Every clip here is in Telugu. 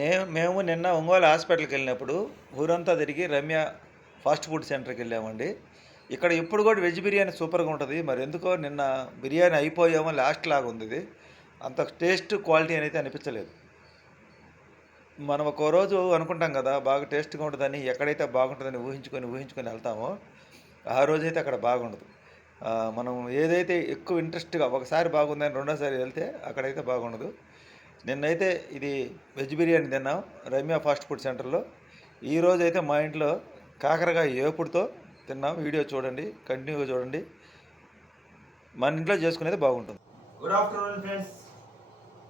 నేను మేము నిన్న ఒంగోలు హాస్పిటల్కి వెళ్ళినప్పుడు ఊరంతా తిరిగి రమ్య ఫాస్ట్ ఫుడ్ సెంటర్కి వెళ్ళామండి. ఇక్కడ ఇప్పుడు కూడా వెజ్ బిర్యానీ సూపర్గా ఉంటుంది. మరి ఎందుకో నిన్న బిర్యానీ అయిపోయామో లాస్ట్ లాగా ఉంది ఇది. అంత టేస్ట్ క్వాలిటీ అనేది అనిపించలేదు. మనం ఒక రోజు అనుకుంటాం కదా బాగా టేస్ట్గా ఉంటుందని ఎక్కడైతే బాగుంటుందని ఊహించుకొని ఊహించుకొని వెళ్తామో ఆ రోజైతే అక్కడ బాగుండదు. మనం ఏదైతే ఎక్కువ ఇంట్రెస్ట్గా ఒకసారి బాగుందని రెండోసారి వెళ్తే అక్కడైతే బాగుండదు. నిన్నైతే ఇది వెజ్ బిర్యానీ తిన్నాం రమ్య ఫాస్ట్ ఫుడ్ సెంటర్లో. ఈ అయితే మా ఇంట్లో కాకరకాయ ఏపుడుతో తిన్నాం. వీడియో చూడండి కంటిన్యూగా చూడండి. మన ఇంట్లో చేసుకునేది బాగుంటుంది. గుడ్ ఆఫ్టర్నూన్ ఫ్రెండ్స్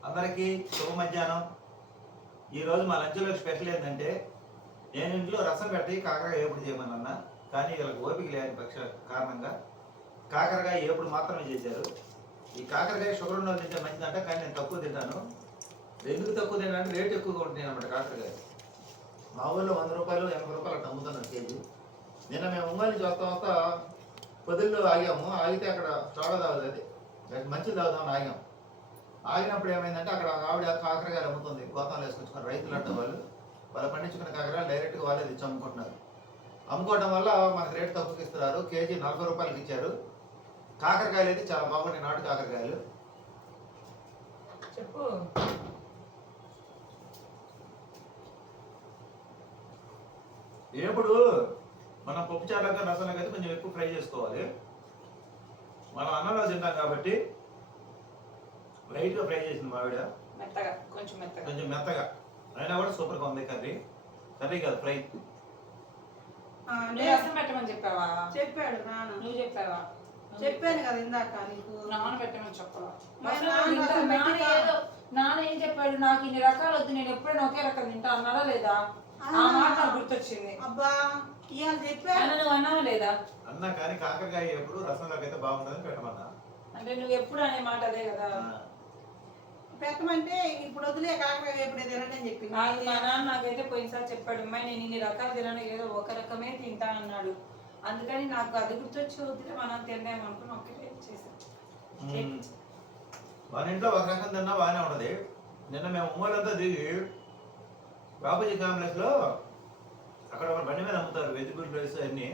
అందరికీ శుభ మధ్యాహ్నం. ఈరోజు మా లంచ్లో స్పెషల్ ఏంటంటే నేను ఇంట్లో రసం పెట్టి కాకరకాయ ఏపుడు చేయమన్నా కానీ వీళ్ళకి ఓపిక లేని పక్ష కారణంగా కాకరకాయ ఏపుడు మాత్రమే చేశారు. ఈ కాకరకాయ షుగర్ ఉన్న తింటే మంచిదంట కానీ నేను తక్కువ తింటాను. ఎందుకు తక్కువ తింటాను రేట్ ఎక్కువగా ఉంటుంది అనమాట కాకరకాయ మా ఊళ్ళో వంద రూపాయలు ఎనభై రూపాయలు అట్లా అమ్ముతున్నారు కేజీ. నిన్న మేము ఒంగోలు నుంచి వస్తా వస్తా పొద్దుల్లో ఆగాము. ఆగితే అక్కడ చోడ తాగుతుంది అది. మంచిది తాగుదామని ఆగాం. ఆగినప్పుడు ఏమైందంటే అక్కడ ఆవిడ కాకరకాయలు అమ్ముతుంది. గోతంలో వేసుకొచ్చుకున్న రైతులు అంటే వాళ్ళు. వాళ్ళు పండించుకున్న కాకరాలు డైరెక్ట్గా వాళ్ళే తెచ్చి అమ్ముకుంటున్నారు. అమ్ముకోవడం వల్ల మనకు రేటు తక్కువకి ఇస్తున్నారు. కేజీ నలభై రూపాయలకి ఇచ్చారు. కాకరకాయలు అయితే చాలా బాగున్నాయి. నాటు కాకరకాయలు. చెప్పు. ఏపుడు మనం పప్పు చారులాగా రసంలాగా అయితే కొంచెం ఎక్కువ ఫ్రై చేసుకోవాలి. మనం అన్నంలో తింటాం కాబట్టి లైట్గా ఫ్రై చేసింది మావిడ మెత్తగా కొంచెం మెత్తగా. కొంచెం మెత్తగా. అయినా కూడా సూపర్గా ఉంది కర్రీ. కర్రీ కాదు ఫ్రై. నువ్వు రసం పెట్టమని చెప్పావా? చెప్పాడు నాన్న. నువ్వు చెప్పావా? చెప్పాను కదా ఇందాక నీకు. నాన్న పెట్టమని చెప్పావా? నాన్న ఏం చెప్పాడు? నాకు ఇన్ని రకాలు వద్దు నేను ఎప్పుడైనా ఒకే రకం తింటా అన్నాడా లేదా? ఆ మాట నాకు గుర్తొచ్చింది. అబ్బా ఇవాళ చెప్పాడు అన్న నువ్వు అన్నావా లేదా? అన్నా కానీ కాకరకాయ ఎప్పుడు రసంలోకి అయితే బాగుంటుందని పెట్టమన్నా. అంటే నువ్వు ఎప్పుడు అనే మాట అదే కదా. పెట్టమంటే ఇప్పుడు వదిలే కాకరకాయ ఎప్పుడే తినండి అని చెప్పి నాకు మా నాన్న నాకైతే పోయినసారి చెప్పాడు అమ్మాయి నేను ఇన్ని రకాలు తినను ఏదో ఒక రకమే తింటా అన్నాడు. అందుకని నాకు అది గుర్తొచ్చి వద్దులే మన తిందాం అనుకుని ఒక్కటే మ్మ్. మన ఇంట్లో ఒక రకం తిన్నా బాగానే ఉన్నది. నిన్న మేము ఒంగోలంతా దిగి బాపూజీ కాంప్లెక్స్లో అక్కడ ఒక బండి మీద అమ్ముతారు వెజిటబుల్ రైస్ అన్ని.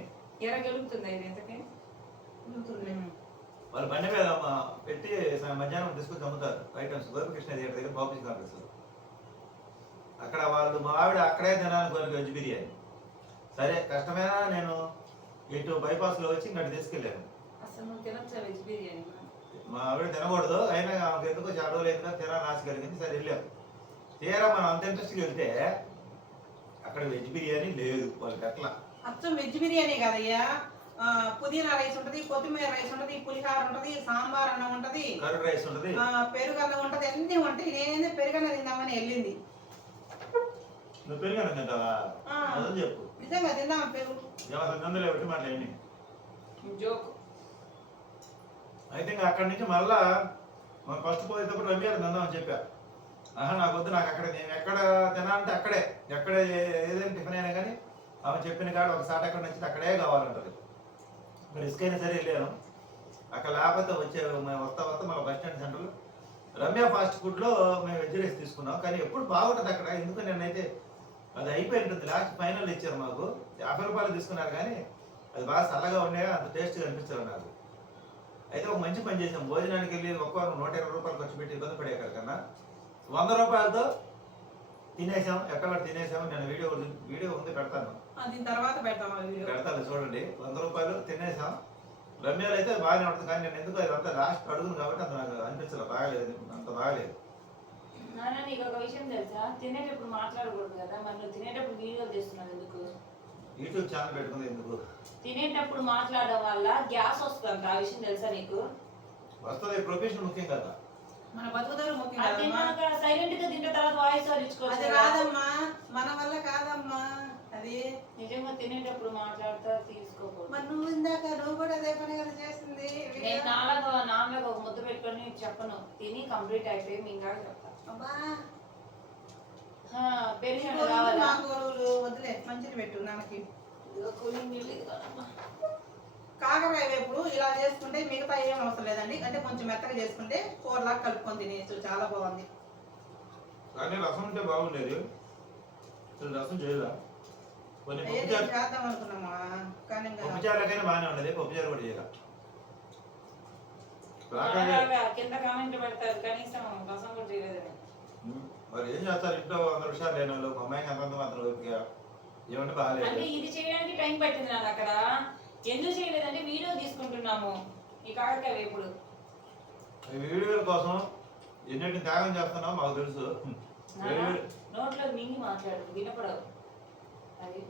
ఎర గెలుగుతుందా ఇది ఎంతకి. వాళ్ళు బండి మీద పెట్టి మధ్యాహ్నం తీసుకొచ్చి అమ్ముతారు ఐటమ్స్. గోపికృష్ణ థియేటర్ దగ్గర బాపూజీ కాంప్లెక్స్లో. అక్కడ వాళ్ళు మా ఆవిడ అక్కడే తినాలని కోరిక వెజ్ బిర్యానీ. సరే కష్టమైనా నేను ఇటు బైపాస్లో వచ్చి ఇంకటి తీసుకెళ్ళాను. అసలు నువ్వు తినొచ్చా వెజ్ బిర్యానీ? మా ఆవిడ తినకూడదు అయినా ఆమెకు ఎందుకో రోజులు అయిందిగా తినాలని ఆశ కలిగింది. సరే వెళ్ళాం. తీరా మనం అంత ఇంట్రెస్ట్గా వెళ్తే అక్కడ వెజ్ బిర్యానీ లేదు వాళ్ళకి అట్లా. అచ్చం వెజ్ బిర్యానీ కదయ్యా. పుదీనా రైస్ ఉంటది కొత్తిమీర రైస్ ఉంటది పులిహార ఉంటది సాంబార్ అన్నం ఉంటది కర్రీ రైస్ ఉంటుంది. ఆ, పెరుగు అన్నం ఉంటది అన్ని ఉంటాయి. నేనేందే పెరుగన్న తిందామని వెళ్ళింది. నువ్వు పెరిగాను తింటావా? ఆ. అదని చెప్పు. నిజంగా తిందామా పెరుగు? గందులో పెట్టి మాట్లాడి జోక్. అయితే ఇంకా అక్కడి నుంచి మళ్ళా మనం ఫస్ట్ పోయేటప్పుడు రవి గారు తిందామని చెప్పా. ఆహా నాకు వద్దు నాకు అక్కడ నేను ఎక్కడ తినాలంటే అక్కడే. ఎక్కడ ఏదైనా టిఫిన్ అయినా కానీ ఆమె చెప్పిన కాడ ఒక సాట ఎక్కడ నచ్చితే అక్కడే కావాలంటది. మరి రిస్క్ అయినా సరే వెళ్ళాను. అక్కడ లేకపోతే వచ్చే మేము వస్తా వస్తా మన బస్ స్టాండ్ సెంటర్లో రమ్య ఫాస్ట్ ఫుడ్లో మేము వెజ్ రైస్ తీసుకున్నాం. కానీ ఎప్పుడు బాగుంటుంది అక్కడ. ఎందుకు నేనైతే అది అయిపోయి ఉంటుంది లాస్ట్ ఫైనల్ ఇచ్చారు మాకు. యాభై రూపాయలు తీసుకున్నారు కానీ అది బాగా చల్లగా ఉండే అంత టేస్ట్గా అనిపించారు నాకు. అయితే ఒక మంచి పని చేసాం భోజనానికి వెళ్ళి ఒక్కో నూట ఇరవై రూపాయలు ఖర్చు పెట్టి ఇబ్బంది పడే కన్నా వంద రూపాయలతో తినేసాం ఎక్కడ తినేసాం నేను వీడియో వీడియో ఉంది పెడతాను. ఆ, దీని తర్వాత పెడతాను చూడండి. వంద రూపాయలు తినేసాం. రమ్యాలు అయితే బాగానే ఉంటుంది. కానీ నేను ఎందుకు అది అంత లాస్ట్ అడుగును కాబట్టి అంత నాకు అనిపించలేదు బాగాలేదు. అంత బాగాలేదు. నాన్న నీకు ఒక విషయం తెలుసా? తినేటప్పుడు మాట్లాడకూడదు కదా. మరి తినేటప్పుడు తీస్తున్నావు ఎందుకు? యూట్యూబ్ ఛానల్ పెట్టుకుంది ఎందుకు? తినేటప్పుడు మాట్లాడడం వల్ల గ్యాస్ వస్తుంది ఆ విషయం తెలుసా నీకు? వస్తుంది. ప్రొఫెషన్ ముఖ్యం కదా. మన బతుకుదల ముఖ్యం సైలెంట్గా తిన్న తర్వాత వాయిస్ అది. రాదమ్మా. మన వల్ల కాదమ్మా. అది నిజంగా తినేటప్పుడు మాట్లాడతా తీసుకోకూడదు. మరి నువ్వు ఇందాక నువ్వు కూడా అదే పని కదా చేసింది. నేను నాలుగు ఒక ముద్ద పెట్టుకొని చెప్పను. తిని కంప్లీట్ అయిపోయి మీ ఇంకా చెప్తా అబ్బా. పెరుగు నీకు నాకు వదిలే. మంచిని పెట్టు నాన్నకి. ఇదిగో కూలింగ్ నీళ్ళు. కాకరకాయ వేపుడు ఇలా చేసుకుంటే మిగతా ఏం అవసరం లేదండి. అంటే కొంచెం మెత్తగా చేసుకుంటే కూరలా కలుపుకొని తినేయచ్చు. చాలా బాగుంది. కానీ రసం ఉంటే బాగుండేది. రసం పప్పుచారు చేద్దాం అనుకున్నామా? కానీ ఇంకా పప్పుచారులకైనా బాగానే ఉండేది. పప్పుచారు కూడా చేయాలి కింద పెడతారు. కనీసం రసం కూడా చేయలేదని ఉమ్, మరి ఏం చేస్తారు? ఇంట్లో వంద విషయాలు లేని వాళ్ళు మా అమ్మాయికి అంతంత మాత్రం ఓపిక. ఏమంటే అంటే ఇది చేయడానికి టైం పట్టింది నాకు అక్కడ. ఎందుకు చేయలేదంటే వీడియో తీసుకుంటున్నాము. ఈ కాకరకాయ వేపుడు. ఈ వీడియోల కోసం ఎన్నింటిని త్యాగం చేస్తున్నావు మాకు తెలుసు. నోట్లో మింగి మాట్లాడు వినపడవు. అది.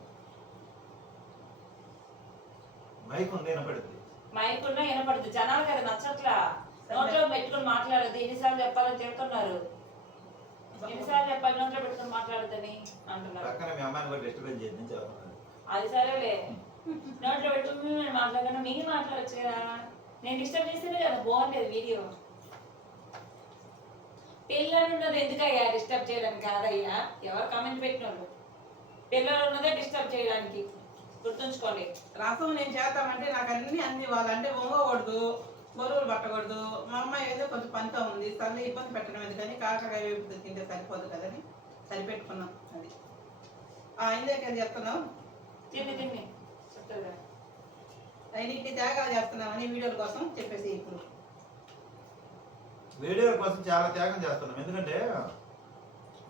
మైక్ ఉంది? వినపడుతుంది మైక్ ఉన్నా వినపడుతుంది జనాలు కదా నచ్చట్లా. నోట్లో పెట్టుకొని మాట్లాడదు ఎన్నిసార్లు చెప్పాలని తిడుతున్నారు. ఎన్నిసార్లు చెప్పాలి? నోట్లో పెట్టుకొని మాట్లాడదని అంటున్నారు. పక్కన మీ అమ్మాయిని కూడా డిస్టర్బెన్స్ చేసి నుంచి చెప్తున్నాను అది సరేలే. నోట్లో పెట్టుకుని నేను మాట్లాడకుండా మింగి మాట్లాడచ్చు కదా. నేను డిస్టర్బ్ చేస్తేనే కదా బాగుండేది వీడియో. పిల్లలు ఉన్నది ఎందుకయ్యా డిస్టర్బ్ చేయడానికి కాదయ్యా? ఎవరు కామెంట్ పెట్టినోళ్ళు? పిల్లలు ఉన్నదే డిస్టర్బ్ చేయడానికి. గుర్తుంచుకోండి. రసం నేను చేద్దామంటే నాకు అన్ని అన్ని వాళ్ళు అంటే వంగకూడదు బరువులు పట్టకూడదు. మా అమ్మాయి ఏదో కొంచెం పనితో ఉంది. సర్లే ఇబ్బంది పెట్టడం ఎందుకని కాకరకాయ వేపుడు తింటే సరిపోదు కదని సరిపెట్టుకున్నాం అది. ఆ, ఇందాక చెప్తున్నాం తిన్ని తిన్ని అన్నింటినీ త్యాగాలు చేస్తున్నామని వీడియోల కోసం చెప్పేసి ఇప్పుడు. వీడియోల కోసం చాలా త్యాగం చేస్తున్నాం. ఎందుకంటే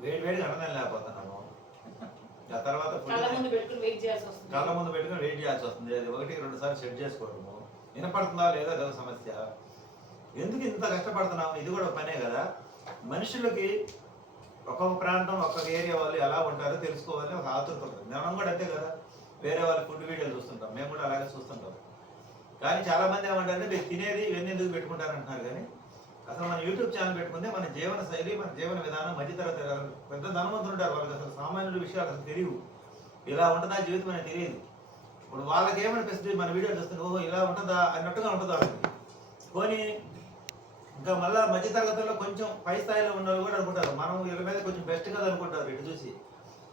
వేడి వేడిగా అన్నదాన్ని లేకపోతున్నాము ఆ తర్వాత కళ్ళ ముందు పెట్టుకుని వెయిట్ చేయాల్సి వస్తుంది. కళ్ళ ముందు పెట్టుకుని వెయిట్ చేయాల్సి వస్తుంది. అది ఒకటి రెండు సార్లు సెట్ చేసుకోవడము. వినపడుతుందా లేదా అదొక సమస్య. ఎందుకు ఇంత కష్టపడుతున్నాము? ఇది కూడా పనే కదా. మనుషులకి ఒక్కొక్క ప్రాంతం ఒక్కొక్క ఏరియా వాళ్ళు ఎలా ఉంటారో తెలుసుకోవాలని ఒక ఆతృత ఉంటుంది. మనం కూడా అంతే కదా. వేరే వాళ్ళ ఫుడ్ వీడియోలు చూస్తుంటాం. మేము కూడా అలాగే చూస్తుంటాం. కానీ చాలామంది ఏమంటారంటే మీరు తినేది ఇవన్నీ ఎందుకు పెట్టుకుంటారంటున్నారు కానీ అసలు మన యూట్యూబ్ ఛానల్ పెట్టుకుంటే మన జీవన శైలి మన జీవన విధానం మధ్యతరగతి పెద్ద ధనవంతులు ఉంటారు వాళ్ళకి అసలు సామాన్యుల విషయాలు అసలు తెలియవు. ఇలా ఉంటుందా? జీవితం అనేది తెలియదు. ఇప్పుడు వాళ్ళకి ఏమనిపిస్తుంది? మన వీడియో చూస్తుంది ఓహో ఇలా ఉంటుందా? అన్నట్టుగా ఉంటుందా పోనీ ఇంకా మళ్ళీ మధ్యతరగతుల్లో కొంచెం పై స్థాయిలో ఉన్న వాళ్ళు కూడా అనుకుంటారు. మనం వీళ్ళ మీద కొంచెం బెస్ట్ కదా అనుకుంటారు ఇటు చూసి.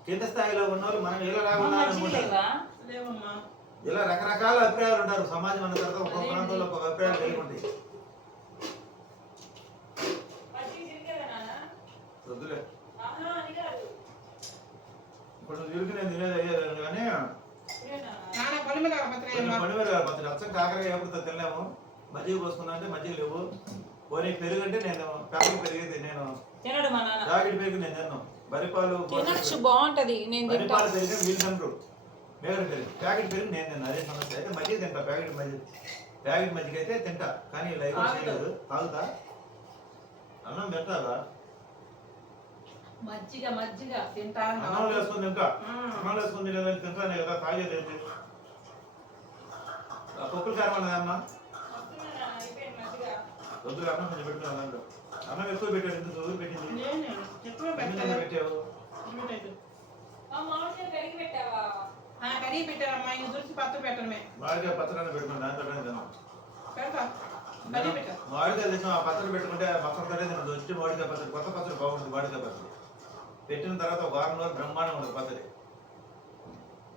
కింద స్థాయిలో ఉన్న వాళ్ళు మనం ఇలా? లేవమ్మా. ఇలా రకరకాల అభిప్రాయాలు ఉంటారు. సమాజం అన్న తర్వాత ఒక్కొక్క ప్రాంతంలో ఒక్కొక్క అభిప్రాయాలు కలిగి ఉంటాయి? వద్దులే. ఇప్పుడు నువ్వు తిరిగి నేను తినేది అయ్యేది కానీ పని మీద అచ్చం కాకరకాయ ఎప్పుడు తినలేము. మజ్జిగ పోసుకున్నా అంటే మజ్జిగ లేవు. పోనీ పెరుగు అంటే నేను ప్యాకెట్ పెరిగి నేను తినడు మా నాన్న. ప్యాకెట్ పెరుగు నేను తిన్నాను బరిపాలు తినచ్చు బాగుంటది నేను బరిపాలు పెరిగి వీళ్ళు తినరు. మేగడ పెరుగు ప్యాకెట్ పెరుగు నేను తిన్నాను అదే సమస్య. అయితే మజ్జిగ తింటా ప్యాకెట్ మజ్జిగ. ప్యాకెట్ మజ్జిగ అయితే తింటా కానీ లైవ్ చేయలేదు. తాగుతా. అన్నం పెట్టాలా? మజ్జిగ మజ్జిగ తింటా అన్నం వేసుకొని తింటా. అన్నం వేసుకొని తినేదాన్ని తింటానే కదా తాగేది పప్పులు కారం వద్దు అన్నం కొంచెం పెట్టుకున్నాను దాంట్లో. అన్నం ఎక్కువ పెట్టాడు ఎందుకు వదిలి పెట్టింది? ఎక్కువ ఎందుకు పెట్టలేదు పెట్టావు? కడిగి పెట్టారమ్మా ఇంక పెట్టడమే. మామిడికాయ పెట్టుకుని మామిడికాయ ఆ పచ్చడి పెట్టుకుంటే ఆ తినదు వచ్చి మామిడికాయ కొత్త బాగుంటుంది మామిడికాయ పచ్చడి పెట్టిన తర్వాత వారం రోజులు బ్రహ్మాండం ఉంటుంది పచ్చడి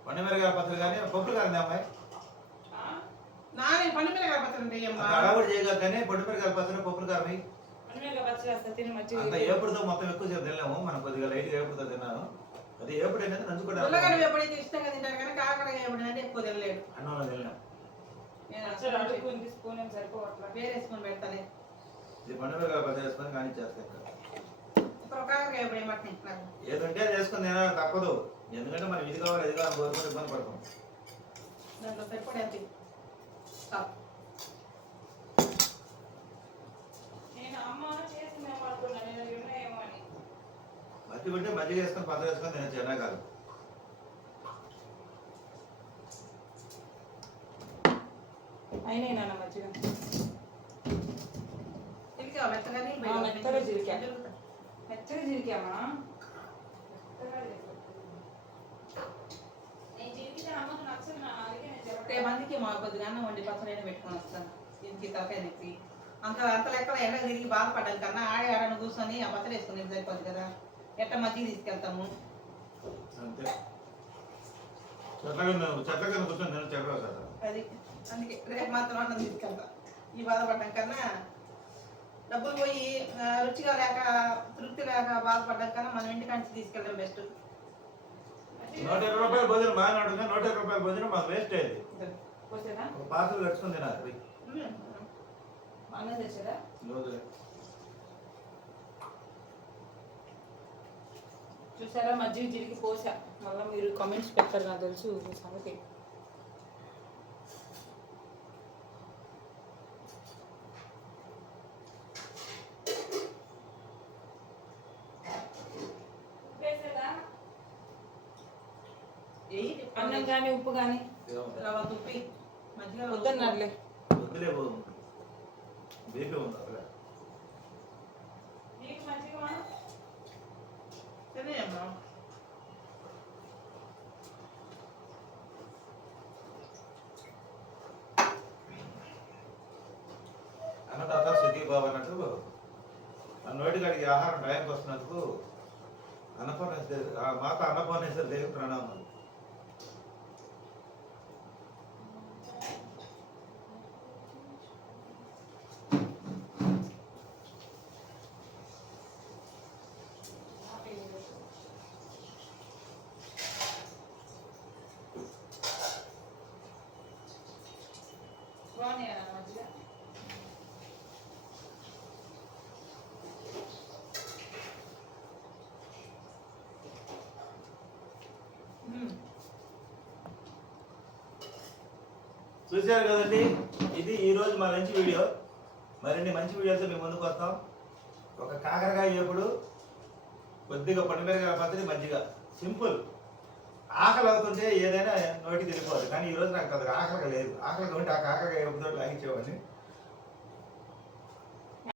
పండుమిరగాయ పచ్చడి కానీ పప్పులు కాదు అమ్మాయి? నానే మీద పప్పులు కారం వేస్తా తిని అంత ఏపుడుతో మొత్తం తినలేము. మనం కొద్దిగా ఏపుడుతో తిన్నాను. అది ఏపుడు అనేది నంచుకోవడం ఉల్లగడ్డ ఎప్పుడైతే ఇష్టంగా తింటారు కానీ కాకరకాయ ఎప్పుడు అంటే ఎక్కువ తినలేడు. అన్నంలో తినలేం. నేను పచ్చడి అడుగుకుంది స్పూన్ ఏం సరిపోవట్లా? వేరే స్పూన్ పెడతానే. ఇది పండుమిరగాయ పచ్చడి వేసుకొని కానీ చేస్తాను ఇప్పుడు కాకరకాయ ఎప్పుడు ఏమంటే నాకు? ఏదంటే అది వేసుకొని తినాలి తప్పదు. ఎందుకంటే మనం ఇది కావాలి ఇది కావాలి కోరుకుంటే ఇబ్బంది పడతాం. దాంట్లో సరిపడే అంతే చాలు. నేను అమ్మ చేసిందేమో అనుకున్నా నేను ఉన్నాయేమో అని మజ్జిగ ఉంటే మజ్జిగ వేసుకొని పచ్చడి వేసుకొని తినచ్చు ఎండాకాలం అయినాయి నాన్న మజ్జిగ చిలికావా మెత్తగాని ఆ, మెత్తగా చిలికా. జరుగుతా. మెత్తగా చిరికామా మెత్తగా చేసా. నేను చిరికితే అమ్మకు నచ్చదు నాన్న అందుకే చెప్పట్లేదు. మందికి మా కొద్దిగా అన్నం వండి పచ్చడైనా పెట్టుకొని వస్తాను. ఇంటికి తలకాయ నొప్పి అంత అంత లెక్కల ఎండ తిరిగి బాధపడ్డాం కన్నా ఆడే ఆడని కూర్చొని ఆ పచ్చడి వేసుకుని తింటే సరిపోదు కదా. ఎట్ట మజ్జిగ తీసుకెళ్తాము? అది. అందుకే రేపు మాత్రం అన్నం తీసుకెళ్తా. ఈ బాధపడ్డాం కన్నా డబ్బులు పోయి రుచిగా లేక తృప్తి లేక బాధపడ్డాక కన్నా మనం ఇంటికాంచి తీసుకెళ్ళడం బెస్ట్. నూట ఇరవై రూపాయల భోజనం బాగానే ఉంటుంది నూట ఇరవై రూపాయల భోజనం మాకు వేస్ట్ అయింది పార్సల్ తెచ్చారా రోజులే. చూసారా మజ్జిగ తిరిగి పోసా. మళ్ళీ మీరు కామెంట్స్ పెడతారు నాకు తెలుసు. సంగతి. అన్నం కానీ ఉప్పు కానీ? రవ్వ తుప్పి మధ్యలో వద్దన్నారులే. వద్దులే ఉంది నీకు మంచిగా తినేయమ్మా అన్నదాత సుఖీ బాబు అన్నట్టు ఆ నోటికాడికి ఆహారం టైంకి వస్తున్నందుకు అన్నపూర్ణేశ్వరి ఆ మాత అన్నపూర్ణేశ్వరి దేవి ప్రణామాలు బాగున్నాయా మజ్జిగ ఉమ్. చూశారు కదండి? ఇది ఈరోజు మా మంచి వీడియో. మరిన్ని మంచి వీడియోతో మేము ముందుకు వస్తాం. ఒక కాకరకాయ వేపుడు కొద్దిగా పండుమిరకాయ పచ్చడి మజ్జిగ. సింపుల్. ఆకలి అవుతుంటే ఏదైనా నోటికి వెళ్ళిపోవాలి కానీ ఈ రోజు నాకు అది ఆకలిగా లేదు. ఆకలిగా ఉంటే ఆ కాకరకాయ వేపుతో లాగించేవాడిని.